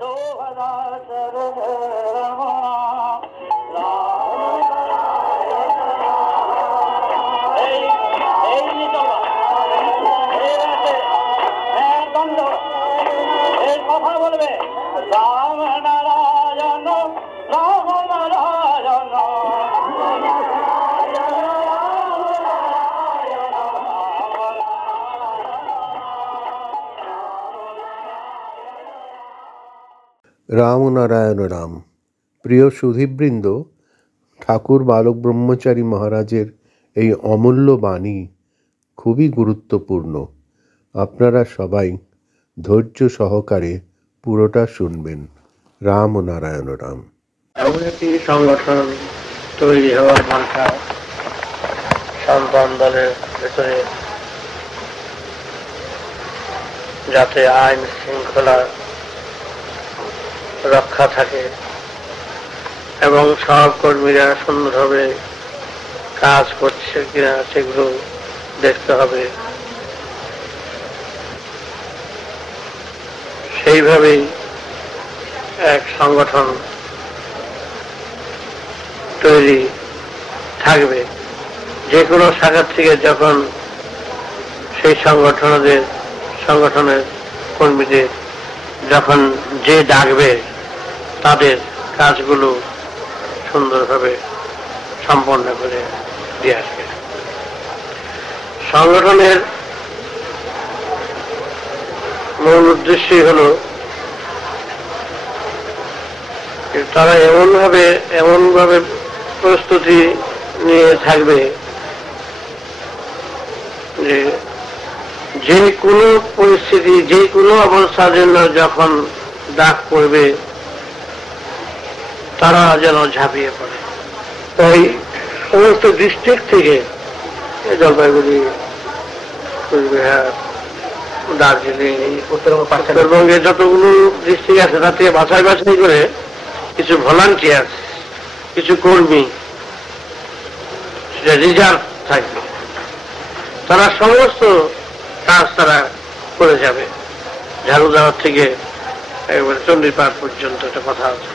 কথা বলবে রাম নারায়ণ রাম নারায়ণ রাম নারায়ণ রাম। প্রিয় সুধীবৃন্দ, ঠাকুর বালক ব্রহ্মচারী মহারাজের এই অমূল্য বাণী খুবই গুরুত্বপূর্ণ। আপনারা সবাই ধৈর্য সহকারে পুরোটা শুনবেন। রাম নারায়ণ রাম। এমন একটি সংগঠন তৈরি হওয়ার দরকার সন্তান দলের ভেতরে, যাতে আইন শৃঙ্খলা রক্ষা থাকে এবং সব কর্মীরা সুন্দরভাবে কাজ করছে কিনা সেগুলো দেখতে হবে। সেইভাবেই এক সংগঠন তৈরি থাকবে। যে কোনো শাখা থেকে যখন সেই সংগঠনের কর্মীদের যখন যে ডাকবে তাদের কাজগুলো সুন্দরভাবে সম্পন্ন করে দিয়ে আসবে। সংগঠনের মূল উদ্দেশ্যই হল তারা এমনভাবে প্রস্তুতি নিয়ে থাকবে যে কোনো পরিস্থিতি, যে কোনো অবস্থার জন্য যখন ডাক পড়বে তারা যেন ঝাঁপিয়ে পড়ে। তাই সমস্ত ডিস্ট্রিক্ট থেকে জলপাইগুড়ি, কোচবিহার, দার্জিলিং, উত্তরবঙ্গে যতগুলো ডিস্ট্রিক্ট আছে তার থেকে বাছাই করে কিছু ভলান্টিয়ার, কিছু কর্মী সেটা রিজার্ভ থাকবে। তারা সমস্ত কাজ তারা করে যাবে, ঝাড়ু দেওয়ার থেকে একবারে চণ্ডীপাঠ পর্যন্ত একটা কথা আছে।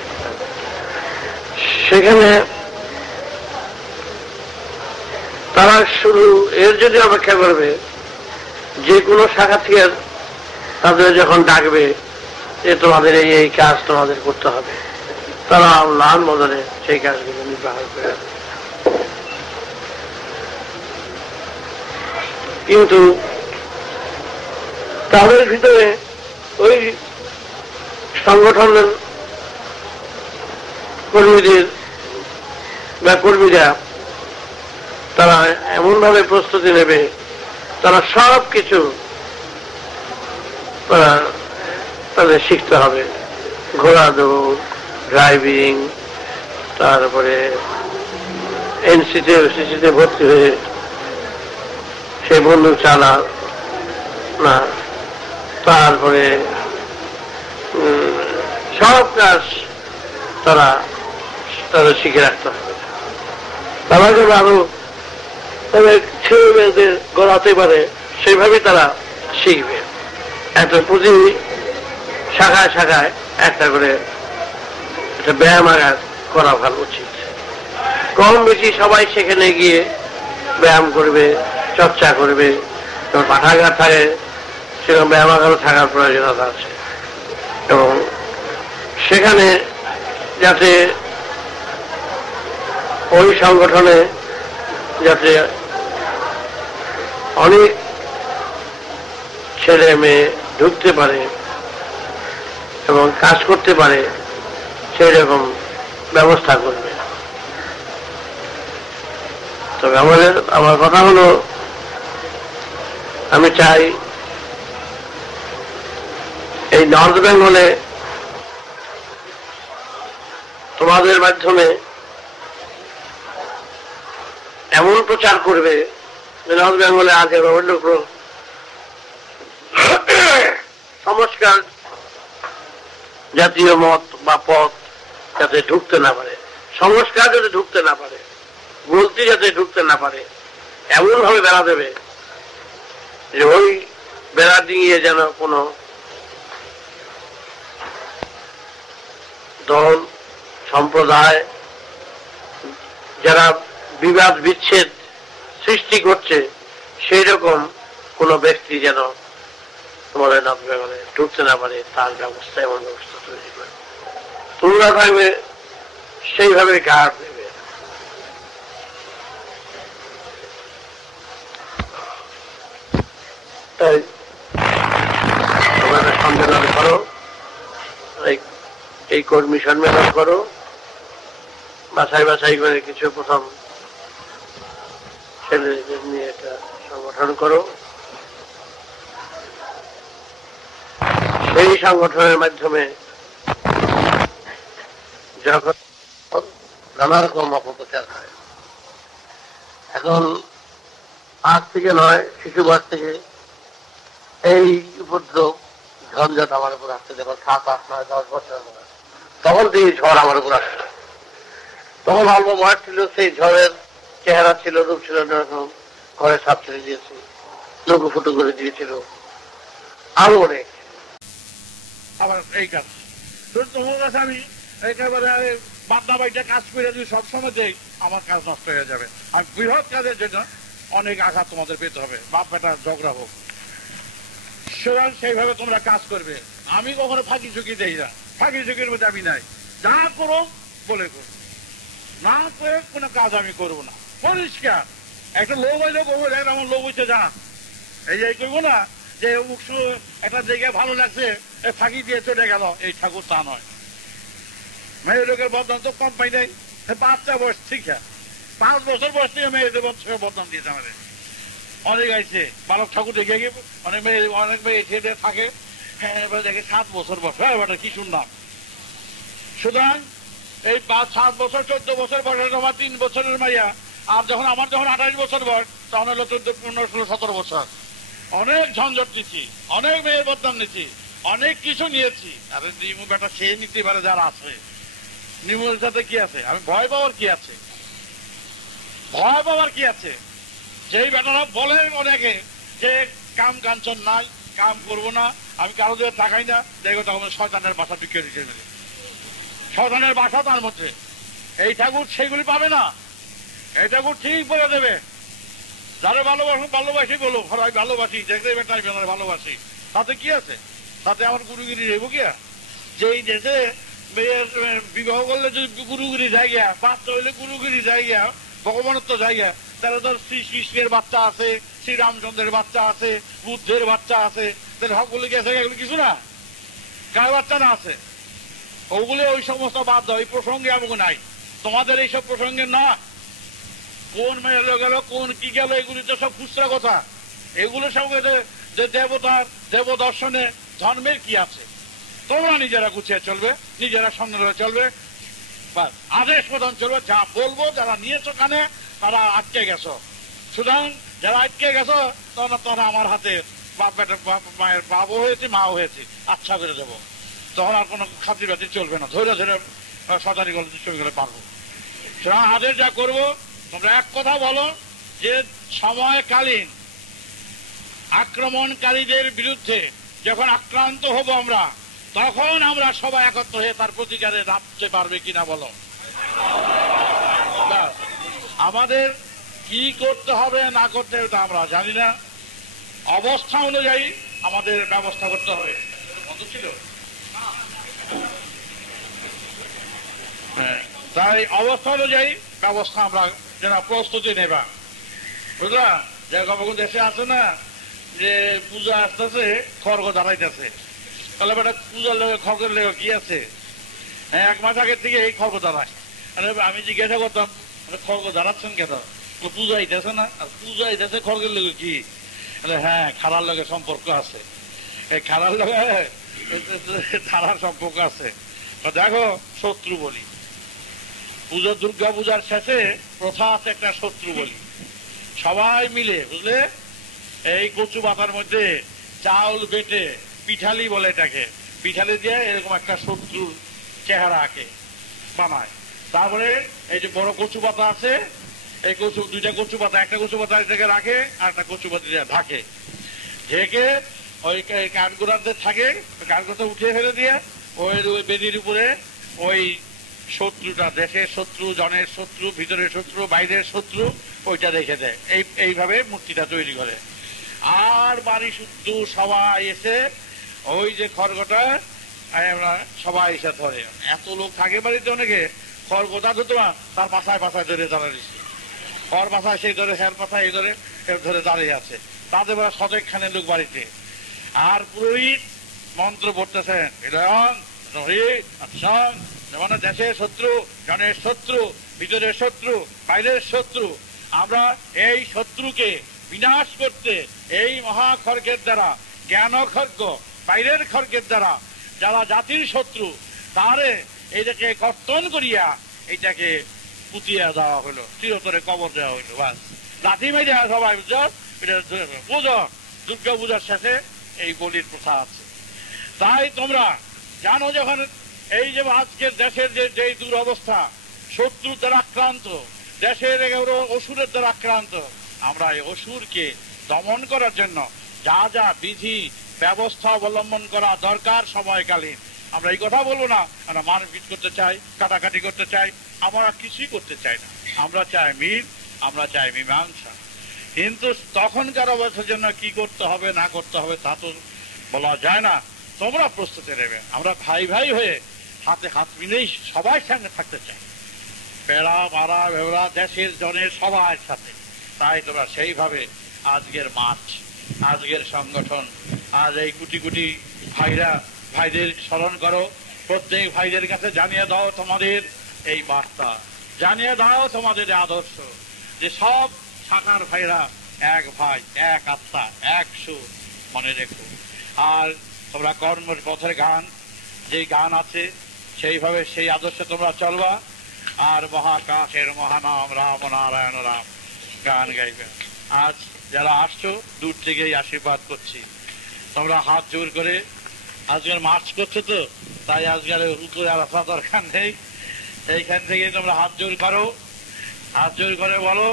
সেখানে তারা শুধু এর জন্য অপেক্ষা করবে যে কোনো শাখা থেকে তাদের যখন ডাকবে যে তোমাদের এই কাজ তোমাদের করতে হবে, তারা লাল মদনে সেই কাজগুলো নির্বাহ করে। কিন্তু তাদের ভিতরে ওই সংগঠনের কর্মীরা তারা এমনভাবে প্রস্তুতি নেবে, তারা সব কিছু তাদের শিখতে হবে। ঘোড়া দৌড়, ড্রাইভিং, তারপরে এনসিসিতে ভর্তি হয়ে সে বন্দুক চালা না, তারপরে সব কাজ তারা শিখে রাখতে হবে। তারা যেন আরো তাদের ছেলে মেয়েদের গড়াতে পারে সেইভাবে তারা শিখবে। একটা প্রতি শাখায় শাখায় একটা করে একটা ব্যায়ামাগার করা ভালো উচিত। কম বেশি সবাই সেখানে গিয়ে ব্যায়াম করবে, চর্চা করবে। যেমন পাঠাগার থাকে সেরকম ব্যায়ামাগারও থাকার প্রয়োজনীয়তা আছে। এবং সেখানে যাতে ওই সংগঠনে যাতে অনেক ছেলে মেয়ে ঢুকতে পারে এবং কাজ করতে পারে সেই রকম ব্যবস্থা করবে। তবে আমার কথা হলো, আমি চাই এই নর্থ বেঙ্গলে তোমাদের মাধ্যমে এমন প্রচার করবে যে নর্থ বেঙ্গলে আগে সংস্কার জাতীয় মত বা পথ যাতে ঢুকতে না পারে, সংস্কার যাতে ঢুকতে না পারে, বলতে যাতে ঢুকতে না পারে, এমন ভাবে বেড়া দেবে যে ওই বেড়া ডিঙিয়ে যেন কোনো দল সম্প্রদায় যারা বিবাদ বিচ্ছেদ সৃষ্টি করছে সেই রকম কোন ব্যক্তি যেন তোমাদের নামে ঢুকতে না পারে তার ব্যবস্থা, এমন ব্যবস্থা তৈরি করে তোমরা থাকবে, সেইভাবে গার্ড দেবে। তাই তোমরা সম্মেলন করো, এই কর্মী সম্মেলন করো, বাছাই বাছাই করে কিছু প্রথম ছেলেদের নিয়ে একটা সংগঠন করো। সেই সংগঠনের মাধ্যমে যখন নানা রকম অপপ্রচার হয়, এখন আজ থেকে নয়, শিশু বয়স থেকে এই উপদ্রব ঝঞ্ঝট আমার উপর আসছে। যখন 7, 8, 9, 10 বছর তখন থেকে ঝড় আমার উপর আসছে। তখন অল্প বয়স ছিল, সেই ঝড়ের চেহারা ছিল, রূপ ছিল এরকম, ঘরে সাপ ছেড়ে দিয়েছে, লঘু ফুটো করে দিয়েছিল, আরো অনেক। আবার এই কাজ তোমার কাছে আমি একেবারে বাদনা বাইটা কাজ করে যদি সবসময় দেই, আমার কাজ নষ্ট হয়ে যাবে। আর বৃহৎ কাজের জন্য অনেক আঘাত তোমাদের পেতে হবে, বাপ বেটা ঝগড়া হোক, সুতরাং সেইভাবে তোমরা কাজ করবে। আমি কখনো ফাঁকি ঝুঁকি দেই না, ফাঁকি ঝুঁকির মধ্যে আমি নাই। যা করো বলে করো, না করে কোনো কাজ আমি করবো না, পরিষ্কার। একটা লোক হইলে গোবর, আমার লোক হইতে জানা, এই যে করবো না যে একটা জায়গায় ভালো লাগছে ফাঁকি দিয়ে চলে গেল, এই ঠাকুর তা নয়। মেয়ের লোকের বদনাম তো কম পাই নাই। বাচ্চা বয়স ঠিক আছে, 5 বছর বয়স থেকে মেয়েদের বদনাম দিয়েছে আমাদের। অনেক আইছে বালক ঠাকুর দেখে গিয়ে অনেক মেয়ে ছেলে থাকে, হ্যাঁ এবার দেখে 7 বছর বয়স, হ্যাঁ বেটা কি শুনলাম। সুতরাং এই 7 বছর 14 বছর বয়স আমার 3 বছরের মাইয়া, আর যখন আমার যখন 28 বছর বয়স তখন হলো 14, 15, 16, 17 বছর। অনেক ঝঞ্ঝট নিচ্ছি, অনেক মেয়ের বদনাম নিচ্ছি, অনেক কিছু নিয়েছি। আরে নিমু বেটা সে নিতে পারে যারা আছে, নিমুর সাথে কি আছে? আমি ভয় পাওয়ার কি আছে? ভয় পাওয়ার কি আছে? যেই বেটারা বলে অনেকে যে কাম কাঞ্চন নাই, কাম করবো না, আমি কারো দিকে তাকাই না, দেখো তখন শয়তানের বাসা বিক্রি দিচ্ছে। শয়তানের বাসা তার মধ্যে। এই ঠাকুর সেগুলি পাবে না, এই ঠাকুর ঠিক বলে দেবে। যারা ভালোবাসো ভালোবাসি বলো, আমি ভালোবাসি, দেখতে বেটাই বেটার ভালোবাসি, তাতে কি আছে? তাতে আমার গুরুগিরি রেবো গিয়া? যে এই দেশে মেয়ের বিবাহ করলে যদি গুরুগিরি জায়গা, বাচ্চা হইলে গুরুগিরি জায়গা, ভগবানত্ব জায়গা, তাহলে ধর শ্রী কৃষ্ণের বাচ্চা আছে, শ্রীরামচন্দ্রের বাচ্চা আছে, বুদ্ধের বাচ্চা আছে, তাহলে সবগুলো কি আছে? এগুলো কিছু না, কার বাচ্চা না আছে? ওগুলো ওই সমস্ত বাদ দাও, এই প্রসঙ্গে আমাকে নাই, তোমাদের এইসব প্রসঙ্গে না। কোন মেয়ে গেল, কোন কি গেল, এগুলি তো সব খুচরা কথা। এগুলোর সঙ্গে যে দেবতার দেব দর্শনে ধর্মের কি আছে? তোমরা নিজেরা গুছিয়ে চলবে, নিজেরা সামনে চলবে, আদেশ প্রদান চলবে। যা বলবো, যারা নিয়েছো কানে তারা আটকে গেছো। সুতরাং যারা আটকে গেছো তারা আমার হাতে বাপ বেটা মায়ের বাবও হয়েছে, মাও হয়েছে, আচ্ছা করে দেবো। তখন আর কোনো খাতির বাতির চলবে না, ধরে ধরে সদারি গলে চলে গেলে পারবো। সুতরাং আদেশ যা করবো, তোমরা এক কথা বলো যে সময়কালীন আক্রমণকারীদের বিরুদ্ধে যখন আক্রান্ত হব আমরা, তখন আমরা সবাই একত্র হয়ে তার প্রতিকারে নামতে পারবে কিনা বলো। আমাদের কি করতে হবে না করতে হবে তা আমরা জানি না, অবস্থা অনুযায়ী আমাদের ব্যবস্থা করতে হবে। ছিল তাই অবস্থা অনুযায়ী ব্যবস্থা আমরা যারা প্রস্তুতি নেবা, বুঝলা? যেরকম দেশে আছে না যে পূজা আসতেছে, খড়গ দাঁড়াইতেছে, তাহলে বেটা পূজার লেগে খড়গের লেগে কি আছে? হ্যাঁ, 1 মাস আগের থেকে এই খড়গ দাঁড়ায়। আমি জিজ্ঞাসা করতাম খড়গ দাঁড়াচ্ছেন কেন? পূজা আইতেছে না, আর পূজা আইতেছে খড়গের লেগে কি? হ্যাঁ, খারার লগে সম্পর্ক আছে, এই খারার লগে ধারার সম্পর্ক আছে। দেখো, শত্রু বলি, পুজো দুর্গা পূজার শেষে প্রথা আছে একটা শত্রু বলি। সবাই মিলে, বুঝলে, এই কচু পাতার মধ্যে চাউল বেটে পিঠালি বলে এটাকে, পিঠালি দিয়ে এরকম একটা শত্রুর চেহারা আঁকে, বানায়। তারপরে এই যে বড় কচু পাতা আছে, এই 2টা কচু পাতা, একটা কচু পাতা এটাকে রাখে আর একটা কচু পাতা দিয়ে ঢাকে, ঢেকে ওই কাঠগোড়াতে থাকে, কাঠগোড়া উঠিয়ে ফেলে দিয়ে ওই বেদির উপরে ওই শত্রুটা, দেশের শত্রু, জনের শত্রু, ভিতরের শত্রু, বাইরের শত্রু, ওইটা রেখে দেয়। এইভাবে মূর্তিটা তৈরি করে। আর বাড়ি শুদ্ধ সবাই এসে ওই যে খড়গটা আমরা সবাই এসে ধরে, এত লোক থাকে বাড়িতে, অনেকে খড়গটা ধরতো না, তার পাশায় পাশায় ধরে দাঁড়িয়েছে, খড় পাশায় সেই ধরে, হ্যার পাশায় এই ধরে, ধরে দাঁড়িয়ে আছে। তাদের বেলা শতেকখানে লোক বাড়িতে। আর পুরোহিত মন্ত্র পড়তেছেন, মানে দেশের শত্রু, জনের শত্রু, ভিতরের শত্রু, বাইরের শত্রু, আমরা এই শত্রুকে বিনাশ করতে এই মহাখড়গের দ্বারা, জ্ঞান খড়গ, বাইরের খড়গের দ্বারা যারা জাতির শত্রু, তারে এইটাকে কর্তন করিয়া এইটাকে পুতিয়া দেওয়া হলো, চিরতরে কবর দেওয়া হইলো। বাস লাঠি মেরে সবাই বুঝো, এটা পুজো, দুর্গা পূজার শেষে এই বলির প্রথা আছে। তাই তোমরা জানো, যখন এই যে আজকের দেশের যে দুরবস্থা, শত্রুর দ্বারা আক্রান্ত, দেশের অসুরের দ্বারা আক্রান্ত, আমরা এই অসুরকে দমন করার জন্য যা যা বিধি ব্যবস্থা অবলম্বন করা দরকার সময়কালীন, আমরা এই কথা বলবো না আমরা মারপিট করতে চাই, কাটাকাটি করতে চাই, আমরা কিছুই করতে চাই না। আমরা চাই মিল, আমরা চাই মীমাংসা। কিন্তু তখনকার অবস্থার জন্য কি করতে হবে না করতে হবে তা তো বলা যায় না। তোমরা প্রস্তুতি নেবে। আমরা ভাই ভাই হয়ে হাতে হাত মিলেই সবাই সঙ্গে থাকতে চাই, পেড়া মারা ভেবরা, দেশের জনের সবার সাথে। তাই তোমরা সেইভাবে আজকের মার্চ, আজকের সংগঠন, আজ এই কোটি কোটি ভাইদের স্মরণ করো। প্রত্যেক ভাইদের কাছে জানিয়ে দাও তোমাদের এই বার্তা, জানিয়ে দাও তোমাদের আদর্শ, যে সব শাখার ভাইরা এক ভাই, এক আত্মা, এক সুর, মনে রেখো। আর তোমরা কর্মের পথের গান, যে গান আছে সেইভাবে সেই আদর্শে তোমরা চলবা। আর মহাকাশের মহানাম রাম নারায়ণ রাম গান গাইবে। আজ যারা আসছো দূর থেকেই আশীর্বাদ করছি, তোমরা হাত জোর করে, আজকের মার্চ করছো তো, তাই আজকের উপরে আর আসা দরকার নেই, এইখান থেকে তোমরা হাত জোর করো, হাত জোর করে বলো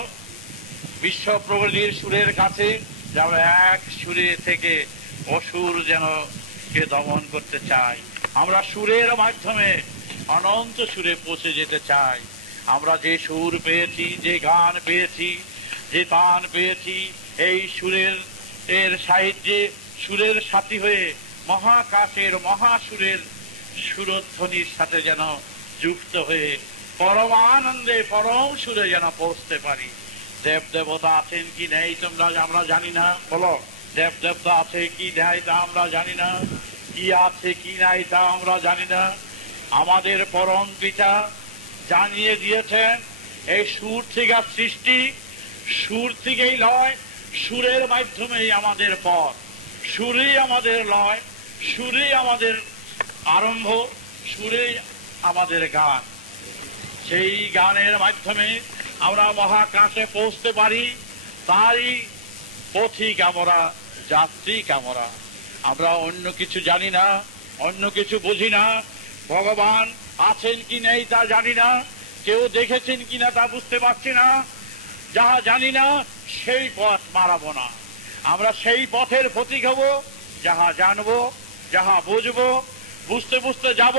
বিশ্ব প্রবৃতির সুরের কাছে যে আমরা এক সুরে থেকে অসুর যেন কে দমন করতে চাই। আমরা সুরের মাধ্যমে অনন্ত সুরে পৌঁছে যেতে চাই। আমরা যে সুর পেয়েছি, যে গান পেয়েছি, যে তান পেয়েছি, এই সুরের সাহিত্যে সুরের সাথী হয়ে মহাকাশের মহাসুরের সুরধ্বনির সাথে যেন যুক্ত হয়ে পরমানন্দে পরম সুরে যেন পৌঁছতে পারি। দেব দেবতা আছেন কি নেই তোমরা আমরা জানি না, বলো দেব দেবতা আছে কি নেই তা আমরা জানি না, কি আছে কি নাই তা আমরা জানি না। আমাদের পরম পিতা জানিয়ে দিয়েছেন এই সুর থেকে সৃষ্টি, সুর থেকেই লয়, সুরের মাধ্যমেই আমাদের পথ, সুরেই আমাদের লয়, সুরেই আমাদের আরম্ভ, সুরেই আমাদের গান। সেই গানের মাধ্যমে আমরা মহাকাশে পৌঁছতে পারি। তারই পথিক আমরা, যাত্রীক আমরা। আমরা অন্য কিছু জানি না, অন্য কিছু বুঝি না, ভগবান আছেন কি নেই তা জানি না, কেউ দেখেছেন কিনা তা বুঝতে পারছি না। যাহা জানি না সেই পথ মারাবো না, আমরা সেই পথের পথিক হব। যাহা জানবো, যাহা বুঝবো, বুঝতে বুঝতে যাব,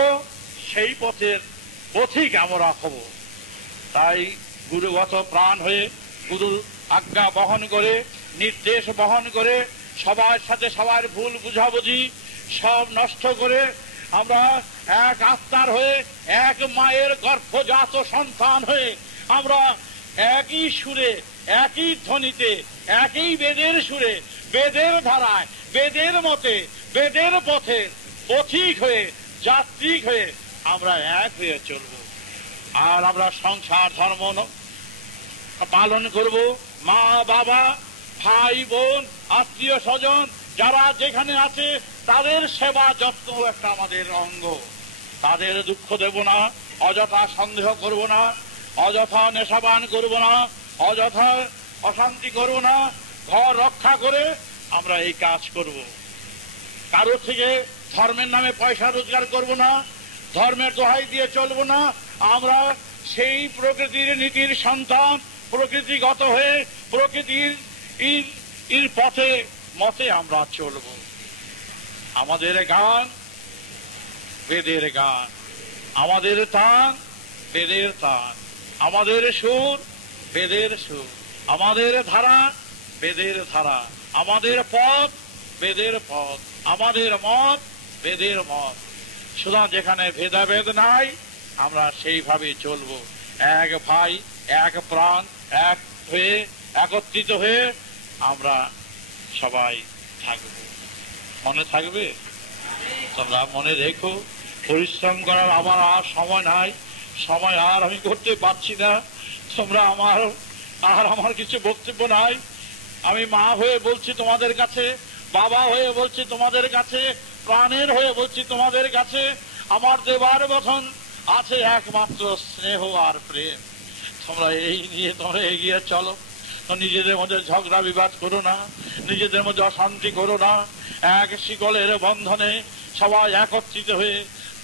সেই পথের পথিক আমরা হব। তাই গুরুগত প্রাণ হয়ে, গুরুর আজ্ঞা বহন করে, নির্দেশ বহন করে, সবার সাথে সবার ভুল বুঝাবুঝি সব নষ্ট করে আমরা এক আত্মার হয়ে, এক মায়ের গর্ভজাত সন্তান হয়ে আমরা একই সুরে, একই ধ্বনিতে, একই বেদের সুরে, বেদের ধারায়, বেদের মতে, বেদের পথে পথিক হয়ে, যাত্রীক হয়ে আমরা এক হয়ে চলব। আর আমরা সংসার ধর্ম পালন করব। মা বাবা, ভাই বোন, আত্মীয় স্বজন যারা যেখানে আছে তাদের সেবা যত্ন একটা আমাদের অঙ্গ। তাদের দুঃখ দেব না, অযথা সন্দেহ করব না, অযথা নেশাবান করব না, অযথা অশান্তি করব না। ঘর রক্ষা করে আমরা এই কাজ করব। কারোর থেকে ধর্মের নামে পয়সা রোজগার করব না, ধর্মের দোহাই দিয়ে চলব না। আমরা সেই প্রকৃতির নীতির সন্তান, প্রকৃতিগত হয়ে প্রকৃতির পথে মতে আমরা চলব। আমাদের গান বেদের গান, আমাদের তান বেদের তান, আমাদের সুর বেদের সুর, আমাদের ধারা বেদের ধারা, আমাদের পথ বেদের পথ, আমাদের মত বেদের মত। সুতরাং যেখানে ভেদাভেদ নাই আমরা সেইভাবে চলবো, এক ভাই এক প্রাণ এক হয়ে একত্রিত হয়ে আমরা সবাই থাকবো। মনে থাকবে? তোমরা মনে রেখো। পরিশ্রম করার আমার আর সময় নাই, সময় আর আমি করতে পারছি না। তোমরা আমার কিছু বক্তব্য নাই। আমি মা হয়ে বলছি তোমাদের কাছে, বাবা হয়ে বলছি তোমাদের কাছে, প্রাণের হয়ে বলছি তোমাদের কাছে, আমার দেবার বচন আছে একমাত্র স্নেহ আর প্রেম। তোমরা এই নিয়ে তোমরা এগিয়ে চলো। নিজেদের মধ্যে ঝগড়া বিবাদ করো না, নিজেদের মধ্যে অশান্তি করো না। এক শিকলের বন্ধনে সবাই একত্রিত হয়ে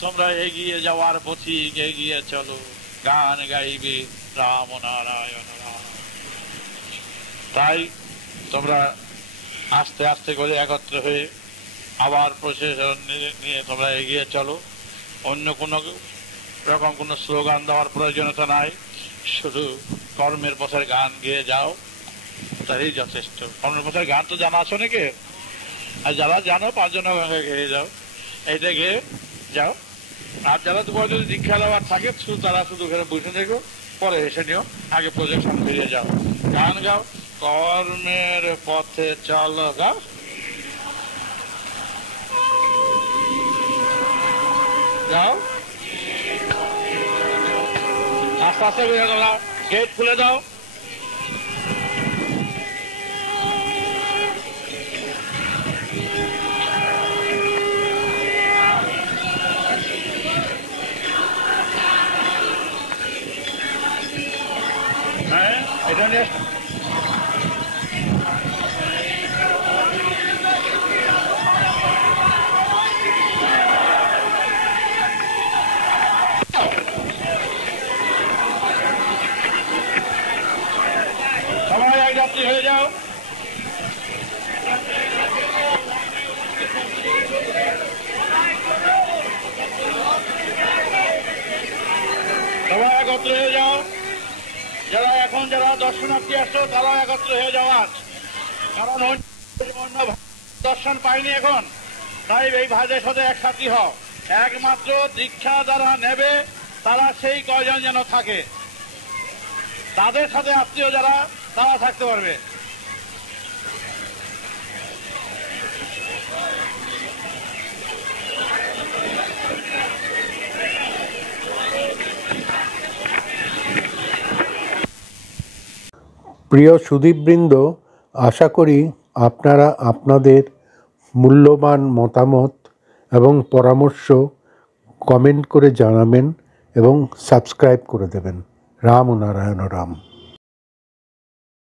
তোমরা এগিয়ে যাওয়ার পথিক এগিয়ে চলো। গান গাইবে রাম নারায়ণ রাম। তাই তোমরা আস্তে আস্তে করে একত্র হয়ে আবার প্রশাসন নিয়ে তোমরা এগিয়ে চলো। অন্য কোনো রকম কোনো স্লোগান দেওয়ার প্রয়োজনীয়তা নাই, শুধু কর্মের পথের গান গেয়ে যাও, তাই যথেষ্ট। কর্মের পথের গান তো জানা আছো নাকি? আর যারা জানো 5 জন গেয়ে যাও, এইটা গেয়ে যাও। আর যারা তোমার যদি দীক্ষা দেওয়ার থাকে তারা শুধু এখানে বসে থেকো, পরে এসে নিও, আগে প্রজেকশন বেরিয়ে যাও। গান গাও, কর্মের পথে চলো, গাও। যাও আস্তে আস্তে বেরিয়ে দাও, গেট খুলে দাও। হ্যাঁ, এটা নিয়ে সবাই এক যাত্রী হয়ে যাও। সবাই একত্র হয়ে যাও। যারা দর্শনার্থী আসছো তারাও একত্র হয়ে যাও আজ, কারণ অন্য দর্শন পাইনি এখন। তাই এই ভাইদের সাথে একসাথী হও। একমাত্র দীক্ষা যারা নেবে তারা সেই কয়জন যেন থাকে, তাদের সাথে আত্মীয় যারা তারা থাকতে পারবে। প্রিয় সুধীবৃন্দ, আশা করি আপনারা আপনাদের মূল্যবান মতামত এবং পরামর্শ কমেন্ট করে জানাবেন এবং সাবস্ক্রাইব করে দেবেন। রাম নারায়ণ রাম।